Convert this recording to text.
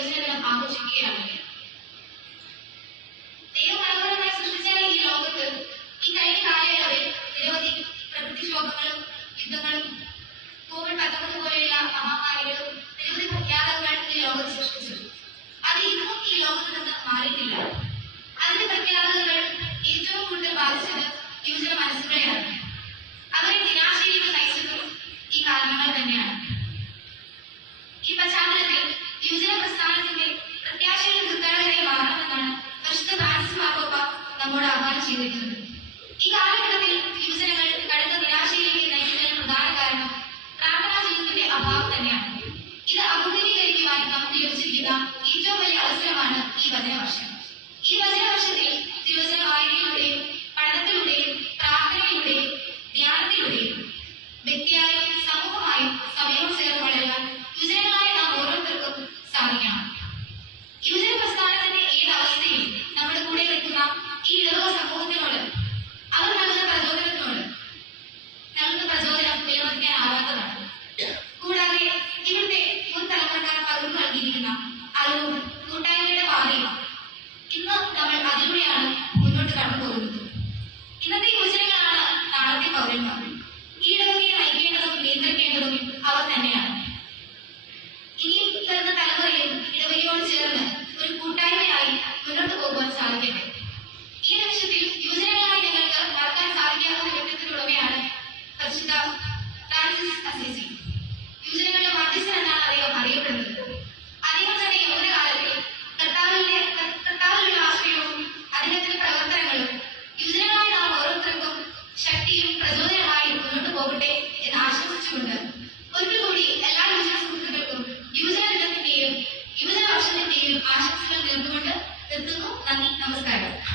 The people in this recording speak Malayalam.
യുവജനദിനം ആഘോഷിക്കുകയാണ്. ദൈവം മനോഹരമായി സൃഷ്ടിച്ച ഈ ലോകത്ത് ഈ കഴിഞ്ഞ കാലയളവിൽ നിരവധി പ്രകൃതിക്ഷോഭങ്ങളും യുദ്ധങ്ങളും COVID-19 പോലെയുള്ള മഹാമാരികളും നിരവധി പ്രഖ്യാപനങ്ങൾ ഈ ലോകത്ത് സൃഷ്ടിച്ചു. അത് ഇന്നും ഈ ലോകത്ത് നിന്ന് മാറിയിട്ടില്ല. അതിന്റെ പ്രഖ്യാപനങ്ങൾ ഏറ്റവും കൂടുതൽ ബാധിച്ചത് യുവജന മനസ്സുകളെയാണ്. അവരെ നിരാശയിലേക്ക് നയിച്ചതും ഈ കാരണങ്ങൾ തന്നെയാണ്. ഈ പശ്ചാത്തലത്തിൽ യുവജന പ്രസ്ഥാനത്തിന്റെ പ്രത്യാശയുടെ തീർത്ഥാടകരായി മാറണമെന്നാണ് പരിശുദ്ധ ഫ്രാൻസിസ് മാർപ്പാപ്പ നമ്മോട് ആഹ്വാനം ചെയ്തിരിക്കുന്നത്. ഈ കാലഘട്ടത്തിൽ യുവജനങ്ങൾ കടുത്ത നിരാശയിലേക്ക് നയിക്കുന്നതിന് പ്രധാന കാരണം പ്രാർത്ഥനാ ജീവിതത്തിന്റെ അഭാവം തന്നെയാണ്.